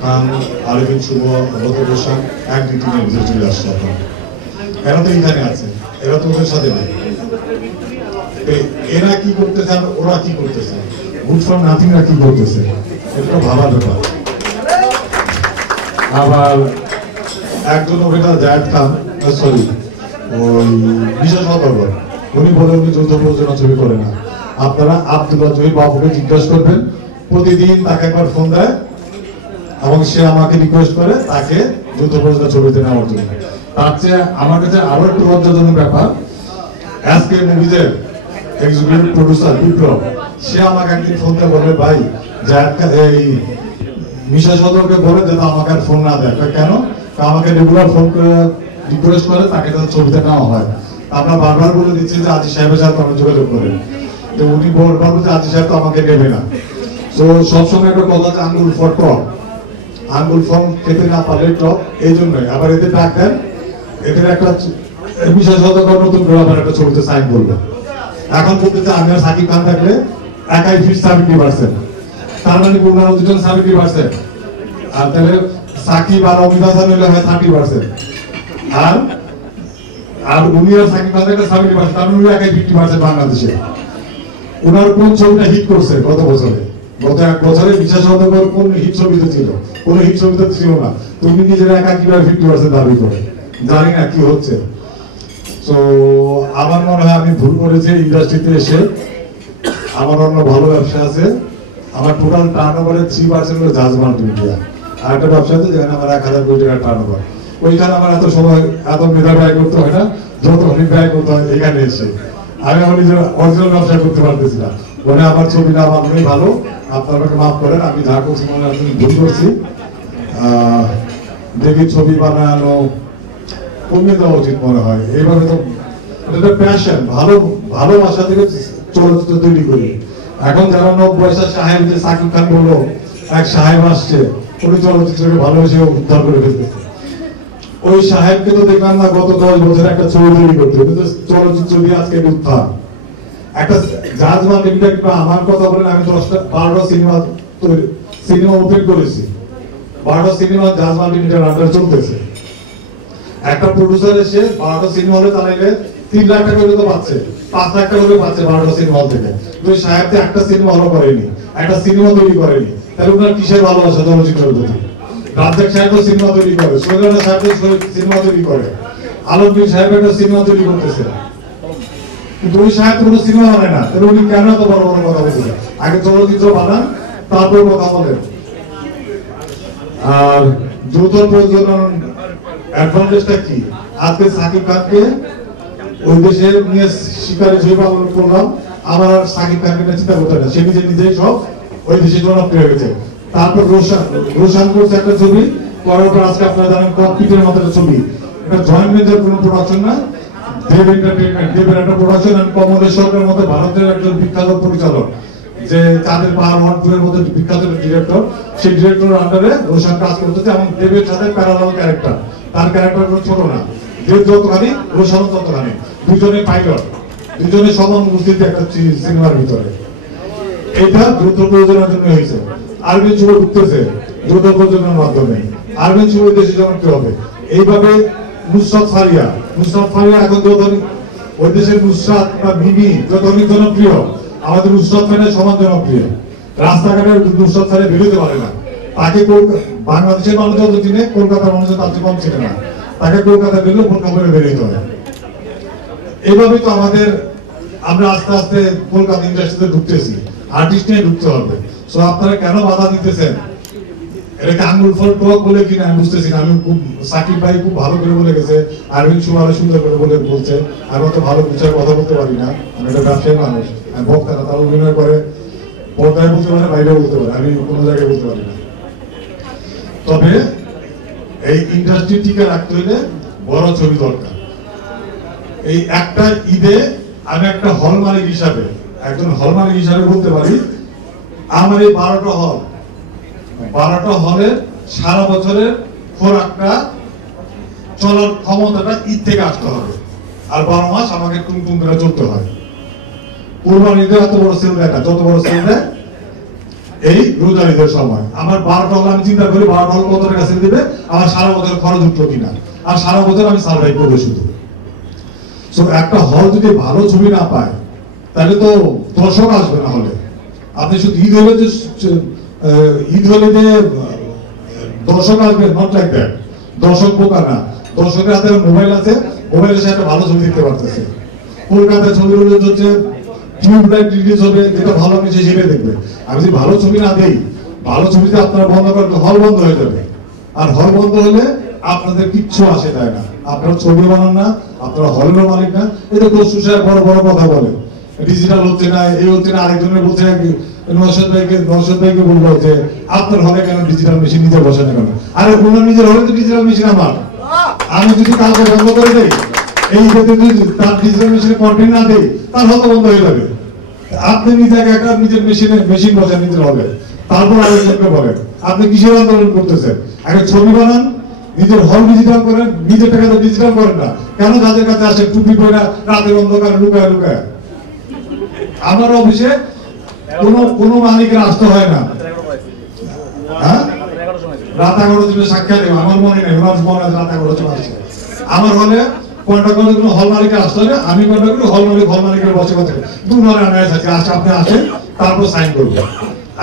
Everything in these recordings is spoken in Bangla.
খান, আরবিন শুভ, রতন হোসেন 1-2-3 এর ভিতরে চলে আসছে। এখন এরা তো এখানে আছে, এরা তো ওদের সাথে নেই। এরা কি করতেছে আর ওরা কি করতেছে, গুড ফর নাথিংরা কি করতেছে, এটা ভাবার ব্যাপার। আবার একজন ওখানে জায়েদ খান, সরি ওই বিশেষ সতর্ক, উনি বলে উনি যৌথ প্রযোজনা ছবি করে না। আপনারা আব্দুল্লাহ জহির বাবুকে জিজ্ঞাসা করবেন, প্রতিদিন তাকে একবার ফোন দেয় এবং সে আমাকে রিকোয়েস্ট করে তাকে যৌথ প্রযোজনা ছবিতে নেওয়ার জন্য। তার চেয়ে আমার কাছে আরো একটু লজ্জাজনক ব্যাপার, আজকে মুভিজের এক্সিকিউটিভ প্রডিউসার বিপ্লব, সে আমাকে একদিন ফোন দিয়ে বলে, ভাই জায়েদ খান এই মিশা সদরকে বলে যে আমাকে আর ফোন না দেয়। কেন? আমাকে রেগুলার ফোন করে রিকোয়েস্ট করে তাকে তার ছবিতে নেওয়া হয়। আমরা বারবার বলে দিচ্ছি যে আজি সাহেবের সাথে আমরা যোগাযোগ করেন, তো উনি বারবার বলছে আজি সাহেব তো আমাকে নেবে না। তো সবসময় একটা কথা আছে, আঙ্গুল ফর টক, আঙ্গুল ফল খেতে না পারলে টক। এই জন্যই আবার এদের ডাক দেন, এদের একটা বিশেষ নতুন করে আবার একটা ছবিতে সাইন করবে। এখন বলতেছে আমি আর সাকিব খান থাকলে একাই ফিট 70%, তার মানে পূর্ণাঙ্গ দুজন 70%, আর তাহলে সাকিব আর অমিত হাসান হলে হয় 30%, আর উনি আর সাকিব খান থাকলে 70%, তার মানে একাই 50% বাংলাদেশে। ওনার কোন ছবিটা হিট করছে গত বছরে? গত 1 বছরে বিশেষ সদর কোন হিট ছবিতে ছিল? কোন হিট ছবিতে ছিল না। তুমি নিজের একা কিভাবে 50% দাবি করে? জানি না কি হচ্ছে। তো আমার মনে হয় আমি ভুল করেছি ইন্ডাস্ট্রিতে এসে। আমার অন্য ভালো ব্যবসা আছে, আমার টোটাল টার্নওভারের 3% হলো জাজ মাল্টিমিডিয়া। আর একটা ব্যবসা আছে যেখানে আমার 1000 কোটি টাকার টার্নওভার, ওইখানে আমার এত সময় এত মেধা ব্যয় করতে হয় না, যত অনেক ব্যয় করতে হয় এখানে এসে। আমি আমার নিজের অরিজিনাল ব্যবসা করতে পারতেছি না বলে আমার ছবিটা আমার মনে ভালো, আপনারা আমাকে মাফ করেন, আমি যা করছি মনে হয় ভুল করছি। দেখি ছবি বানানো কমিয়ে দেওয়া উচিত মনে হয়। এইভাবে তো এটা প্যাশন, ভালোবাসা থেকে চলচ্চিত্র তৈরি করি। এখন যারা 90 সাহেব, যে সাকিব খান বললো এক সাহেব আসছে, উনি চলচ্চিত্রকে ভালোবেসে উদ্ধার করে ফেলতেছে। ওই সাহেবকে তো দেখলাম না গত 10 বছর একটা ছবি তৈরি করতে, কিন্তু চলচ্চিত্র দিয়ে আজকে উত্থান। একটা জাজমান ইম্প্যাক্ট, আমার কথা বলেন, আমি 10-12টা সিনেমা ওপেন করেছি, 12টা সিনেমা জাজমান লিমিটেড আন্ডারে চলতেছে। একটা প্রডিউসার এসে 12টা সিনেমা হলে চালাইলে 3 লাখ টাকা করে তো পাচ্ছে, 5 লাখ টাকা করে পাচ্ছে 12টা সিনেমা হল থেকে। তো সাহেব তো একটা সিনেমা হল করেনি, একটা সিনেমা তৈরি করেনি, তাহলে ওনার কিসের ভালোবাসা চলচ্চিত্রের প্রতি? রাজ্জাক সাহেব তো সিনেমা তৈরি করে, সোহেল সাহেব তো সিনেমা তৈরি করে, আলমগীর সাহেব একটা সিনেমা তৈরি করতেছে, কিন্তু ওই সাহেব কোনো সিনেমা বানায় না। তাহলে উনি কেন এত বড় বড় কথা বলতেছে? আগে চলচ্চিত্র বানান, তারপর কথা বলেন। আর যৌথ প্রযোজনার অ্যাডভান্টেজটা কি? আজকে সাকিব খানকে ওই দেশে নিয়ে শিকারে ছবি পালন করলাম, আমার আর সাকিব খানকে চিন্তা করতে না, সে নিজেই সব ওই দেশে জনপ্রিয় হয়েছে। তারপর রোশান করছে একটা ছবি, করার পর আজকে আপনারা জানেন ককপিটের মতো একটা ছবি, এটা জয়েন্ট ভেঞ্চার কোনো প্রোডাকশন না, দেব এন্টারটেইনমেন্ট, দেবের একটা প্রোডাকশন, আর কমলেশ্বরের মতো ভারতের একজন বিখ্যাত পরিচালক, যে তাদের পাওয়ার 1-2 এর মধ্যে বিখ্যাত ডিরেক্টর, সেই ডিরেক্টরের আন্ডারে রোশান কাজ করতেছে এবং দেবের সাথে প্যারালাল ক্যারেক্টার। তার ক্যারেক্টার ছোট না, দেব যতখানি রোশান ততখানি, দুজনে পাইলট, দুজনে সমান উপস্থিতি একটা সিনেমার ভিতরে। এটা যৌথ প্রযোজনার জন্য হয়েছে। আরবিন শুভ ঢুকতেছে যৌথ প্রযোজনার মাধ্যমে, আরবিন শুভ দেশে জনপ্রিয় হবে। এইভাবে নুসরাত ফারিয়া এখন যতদিন ওই দেশের নুসরাত বা মিমি যতদিন জনপ্রিয়, আমাদের নুসরাত ফারিয়া সমান জনপ্রিয়। রাস্তাঘাটে নুসরাত ফারিয়া বেরোতে পারে না, তাকে বাংলাদেশের মানুষ যত চিনে, কলকাতার মানুষ তার চেয়ে কম চিনে না, তাকে কলকাতা বেরোলে বোরকা পরে বেরোতে হয়। এইভাবেই তো আমরা আস্তে আস্তে কলকাতা ইন্ডাস্ট্রিতে ঢুকতেছি, আর্টিস্ট নিয়ে ঢুকতে হবে। সো আপনারা কেন বাধা দিতেছেন? এটাকে আঙ্গুল ফল টক বলে কিনা আমি বুঝতেছি না। আমি খুব, সাকিব ভাই খুব ভালো করে বলে গেছে, আরবিন শুভ আরো সুন্দর করে বলছে, আমি অত ভালো বিষয়ে কথা বলতে পারি না, আমি একটা ব্যবসায়ী মানুষ, আমি বক্তা না। তারা অভিনয় করে, পর্দায় বলতে পারে, বাইরে বলতে পারে, আমি কোনো জায়গায় বলতে পারি না। তবে এই ইন্ডাস্ট্রি টিকে রাখতে হইলে বড় ছবি দরকার। এই একটা ঈদে আমি একটা হল মালিক হিসাবে, একজন হল মালিক হিসাবে বলতে পারি, আমার এই 12টা হলের সারা বছরের খোরাকটা চলার ক্ষমতাটা ঈদ থেকে আসতে হবে, আর 12 মাস আমাকে টুমটুম করে চলতে হয়। কুরবানিতে এত বড় সেল দেয় না, যত বড় সেল দেয় এই রোজার ঈদের সময় আমার 12টা হল, আমি চিন্তা করি 12টা হল কত টাকা সেল দিবে, আমার সারা বছর খরচ উঠলো কিনা, আর সারা বছর আমি সার্ভাইভ করবো শুধু। সো একটা হল যদি ভালো ছবি না পায় তাহলে তো দর্শক আসবে না হলে। আপনি শুধু ঈদ হলে যে দর্শক আসবে, নট লাইক দ্যাট। দর্শক বোকা না, দর্শকের হাতে মোবাইল আছে, মোবাইলের সাথে ভালো ছবি দেখতে পারতেছে। কলকাতায় ছবি হচ্ছে টিউবলাইট রিলিজ হবে, যেটা ভালো কিছু হিসেবে দেখবে। আমি যদি ভালো ছবি না দেই, ভালো ছবিতে আপনারা বন্ধ করেন, হল বন্ধ হয়ে যাবে। আর হল বন্ধ হলে আপনাদের কিচ্ছু আসে যায় না, আপনারা ছবি বানান না, আপনারা হলের মালিক না। এই তো দোষ বড় বড় কথা বলে, ডিজিটাল হচ্ছে না, এই হচ্ছে না। আরেকজনের বলছে নওশাদ ভাইকে বলবো যে আপনার হলে কেন ডিজিটাল মেশিন নিজে বসে না কেন? আরে ওনার নিজের হলে তো ডিজিটাল মেশিন আমার। আমি যদি কাউকে বন্ধ করে দেই, এই তার ডিজিটাল মেশিনে কন্টেন্ট না দেই, তার হল বন্ধ হয়ে যাবে। আপনি নিজে একটা নিজের মেশিন বসেন নিজের হলে, তারপর আরেকজনকে বলেন। আপনি কিসের আন্দোলন করতেছেন? আগে ছবি বানান, নিজের হল ডিজিটাল করেন, নিজের টাকা ডিজিটাল করেন না কেন? যাদের কাছে আসে টুপি পরে রাতের অন্ধকারে লুকায় লুকায়। আমার অফিসে কোনো মালিকের আসতে হয় না। হ্যাঁ, রাত 11টার সময় সাক্ষাৎ দেব, আমার মনে নেই, ওনার মনে আছে রাত 11টার সময় আসছে। আমার হলে কন্ট্যাক্ট করলে কোনো হল মালিকের আসতে হয় না, আমি কন্ট্যাক্ট করি, হল মালিকের বসে কথা দুনারে আনায় আছে, আসে আপনি আসেন, তারপর সাইন করবেন।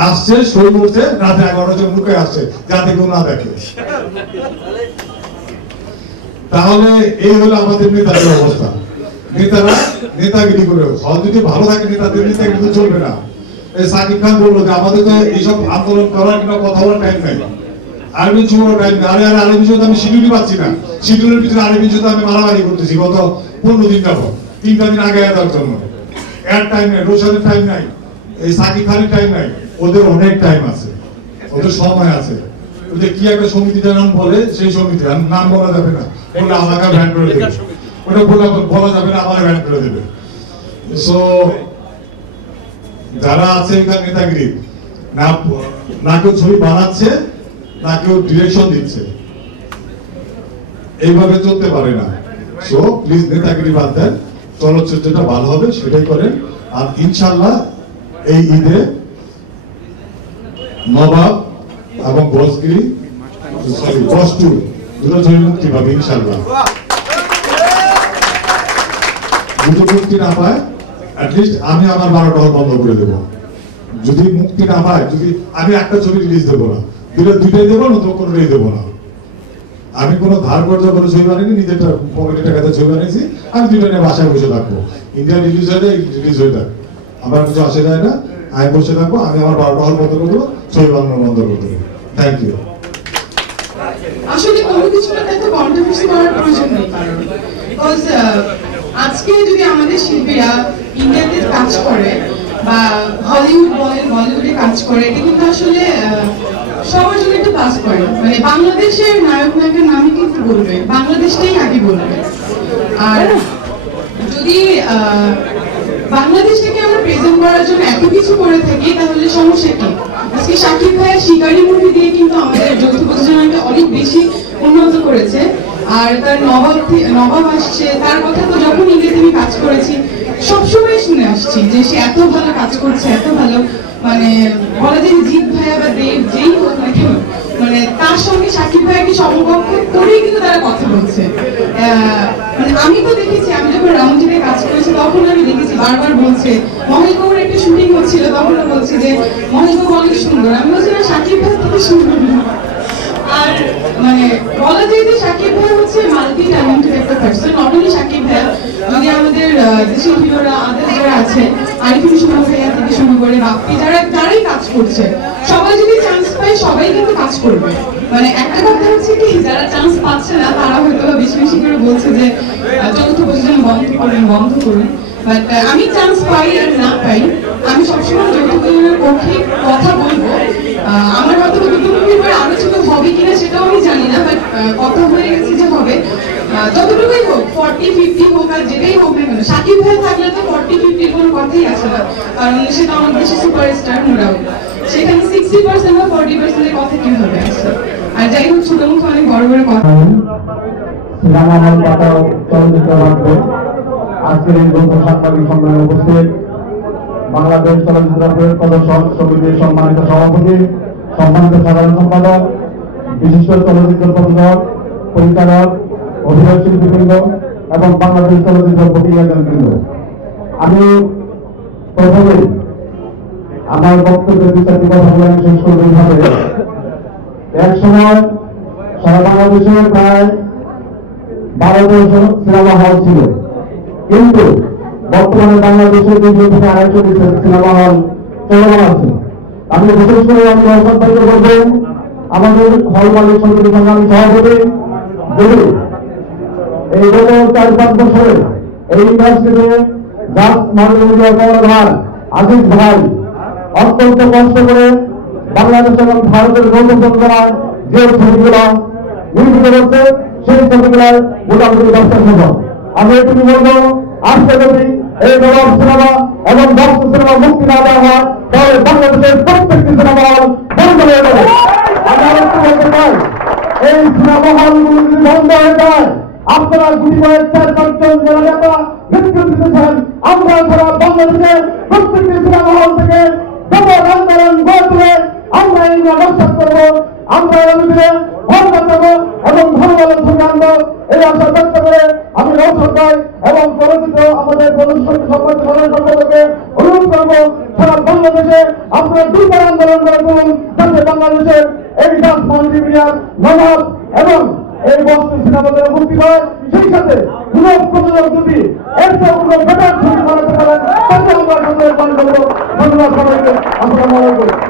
আসছে, সই করছে, রাতে 11টার সময় লুকায় আসছে যাতে কেউ না দেখে। তাহলে এই হলো আমাদের নেতাদের অবস্থা। নেতারা নেতাগিরি করে, হল যদি ভালো থাকে নেতাদের নেতাগিরি চলবে না। সাকিব খান বললো যে আমাদের তো এইসব আন্দোলন করার কিংবা কথা বলার টাইম নাই, আরবি ছুটার টাইম নেই। আরে আরবি ছুটে আমি শিডিউলই পাচ্ছি না, শিডিউলের ভিতরে আরবি ছুটে আমি মারামারি করতেছি গত 15 দিন যাবো, 3টা দিন আগে দেওয়ার জন্য। এর টাইম নাই, রোশনের টাইম নাই, এই সাকিব খানের টাইম নাই। ওদের অনেক টাইম আছে, ওদের সময় আছে। ওদের কি একটা সমিতিটার নাম বলে, সেই সমিতি নাম বলা যাবে না, বললে আমাকে ব্যান করে দেবে। ওটা বলা যাবে না, আমার ব্যান করে দেবে। সো যারা আছে এখানে নেতাগিরি, না কেউ ছবি বানাচ্ছে, না কেউ ডিরেকশন দিচ্ছে, এইভাবে চলতে পারে না। সো প্লিজ নেতাগিরি বাদ দেন, চলচ্চিত্রটা ভালো হবে সেটাই করেন। আর ইনশাল্লাহ এই ঈদে নবাব এবং বসগিরি বস্তু দুটো ছবি মুক্তি পাবে ইনশাল্লাহ। দুটো মুক্তি না পায়, অ্যাটলিস্ট আমি আমার 12টা হল বন্ধ করে দেবো। যদি মুক্তি না পায়, যদি আমি একটা ছবি রিলিজ দেবো না, দুইটাই দেবো না, তো কোনোটাই দেবো না। আমি কোনো ধার কর্জ করে ছবি বানিনি, নিজের পকেটে টাকাতে ছবি বানিয়েছি, আমি দুইটা নিয়ে বাসায় বসে থাকবো। ইন্ডিয়া রিলিজ হয়ে যায়, রিলিজ হয়ে যায়, আমার কিছু আসে যায় না। আমি বসে থাকবো, আমি আমার 12টা হল বন্ধ করে দেবো, ছবি বানানো বন্ধ করে দেবো। Thank you. আসলে কোনো কিছু এত কন্ট্রোভার্সি করার প্রয়োজন নেই, কারণ আজকে যদি আমাদের শিল্পীরা ইন্ডিয়াতে কাজ করে বা হলিউড বলেন বলিউডে কাজ করে, এটা কিন্তু আসলে সবার জন্য একটা প্লাস পয়েন্ট। মানে বাংলাদেশের নায়ক নায়কের নামই কিন্তু বলবে, বাংলাদেশটাই আগে বলবে। আর যদি বাংলাদেশটাকে আমরা প্রেজেন্ট করার জন্য এত কিছু করে থাকি, তাহলে সমস্যা কি? আজকে শাকিব ভাইয়ের শিকারি মুভি দিয়ে কিন্তু আমাদের যৌথ প্রযোজনাটা অনেক বেশি উন্নত করেছে। আর তার নবাব আসছে, তার কথা তো যখন ইংরেজি আমি কাজ করেছি সবসময় শুনে আসছি যে সে এত ভালো কাজ করছে, এত ভালো। মানে বলা যায় জিৎ ভাইয়া বা দেব যেই হোক না কেন, মানে তার সঙ্গে শাকিব ভাইয়াকে সমকক্ষ করেই কিন্তু তারা কথা বলছে। মানে আমি তো দেখেছি, আমি যখন রাউন্ডে কাজ করেছি তখন আমি দেখেছি বারবার বলছে, মহেশগড়ের একটা শুটিং হচ্ছিল, তখন বলছে যে মহেশগড় অনেক সুন্দর। আমি বলছি না, শাকিব ভাই থেকে সুন্দর। আর মানে বলা যায় যে শাকিব ভাই হচ্ছে মাল্টি ট্যালেন্টেড একটা পার্সন। নট অনলি শাকিব ভাই, যদি আমাদের দেশের হিরোরা আদার যারা আছে, আরিফিন শুরু ভাইয়া থেকে শুরু করে বাপ্পি, যারাই কাজ করছে, সবাই যদি চান্স পায় সবাই কিন্তু কাজ করবে। মানে একটা কথা হচ্ছে কি, যারা চান্স পাচ্ছে না তারা হয়তো বেশি বেশি করে বলছে যে যৌথ প্রযোজনা বন্ধ করুন। বাট আমি চান্স পাই আর না পাই, আমি সবসময় যৌথ প্রযোজনার পক্ষে কথা বলবো। আমার হয়তো দুটো মুভির পরে আরো ছোট হবে কিনা সেটাও আমি জানি না, বাট কথা হয়ে গেছে যে হবে। যতটুকুই হোক, 40-50 হোক আর যেটাই হোক না কেন, শাকিব ভাই থাকলে তো 40-50 কোনো কথাই আসে না, কারণ সেটা আমাদের দেশের সুপারস্টার। মোরাও সেখানে 60% বা 40% কথা কিভাবে আসে? আর যাই হোক, ছোট মুখে অনেক বড় বড় কথা। আজকের এই গল্প সাংবাদিক সম্মেলনে উপস্থিত বাংলাদেশ চলচ্চিত্র প্রদর্শন সমিতির সম্মানিত সভাপতি, সম্মানিত সাধারণ সম্পাদক, বিশিষ্ট চলচ্চিত্র প্রযোজক, পরিচালক, অভিনয় শিল্পীবৃন্দ এবং বাংলাদেশ চলচ্চিত্র প্রক্রিয়াকরণবৃন্দ, আমি প্রথমে আমার বক্তব্যের বিচারটি কথা বলে আমি শেষ করব এইভাবে। এক সময় সারা বাংলাদেশে প্রায় 1200 সিনেমা হল ছিল, কিন্তু বর্তমানে বাংলাদেশে 200 থেকে 250 সিনেমা হল চলমান আছে। আমি বিশেষ করে আমি অসন্তানিত করব আমাদের হল মালিক সমিতির সংগ্রামী সভাপতি, যদি এই গত 4-5 বছরে এই ইন্ডাস্ট্রিতে জাজ মাননীয় কর্ণধার আজিজ ভাই অত্যন্ত কষ্ট করে বাংলাদেশ এবং ভারতের যৌথ প্রযোজনায় যে ছবিগুলো নির্মিত হচ্ছে সেই ছবিগুলোর মোটামুটি 10টা সম্ভব। আমি এটুকু বলবো, আজকে যদি এই নবাব সিনেমা এবং দক্ষ সিনেমা মুক্তি না দেওয়া হয় তাহলে বাংলাদেশের প্রত্যেকটি সিনেমা হল বন্ধ হয়ে যাবে। আমি আরেকটু বলতে চাই, এই সিনেমা হলগুলো যদি বন্ধ হয়ে যায়, আপনারা গুলি করে 4-5 জন যারা নেতা নেতৃত্ব দিতেছেন, আমরা সারা বাংলাদেশে প্রত্যেকটি সিনেমা হল থেকে ব্যাপক আন্দোলন গড়ে তুলে আমরা এই নকশা করবো, আমরা এর হল বাঁচাবো এবং ভালো ভালো ছবি আনবো, এই আশা ব্যক্ত করে আমি রওশন ভাই এবং পরিচিত আমাদের প্রদর্শন সম্পর্কে সাধারণ সম্পাদককে অনুরোধ করবো, সারা বাংলাদেশে আপনারা দুর্বার আন্দোলন করে তুলুন, যাতে বাংলাদেশের এই জাজ মাল্টিমিডিয়ার নবাব এবং এই বস্তু সিনেমাদের মুক্তি পায়। সেই সাথে কোন প্রযোজক যদি এর চেয়ে কোনো বেটার ছবি বানাতে পারেন তাতে আমরা সন্দেহ পালন করবো। ধন্যবাদ সবাইকে। আসসালামু আলাইকুম।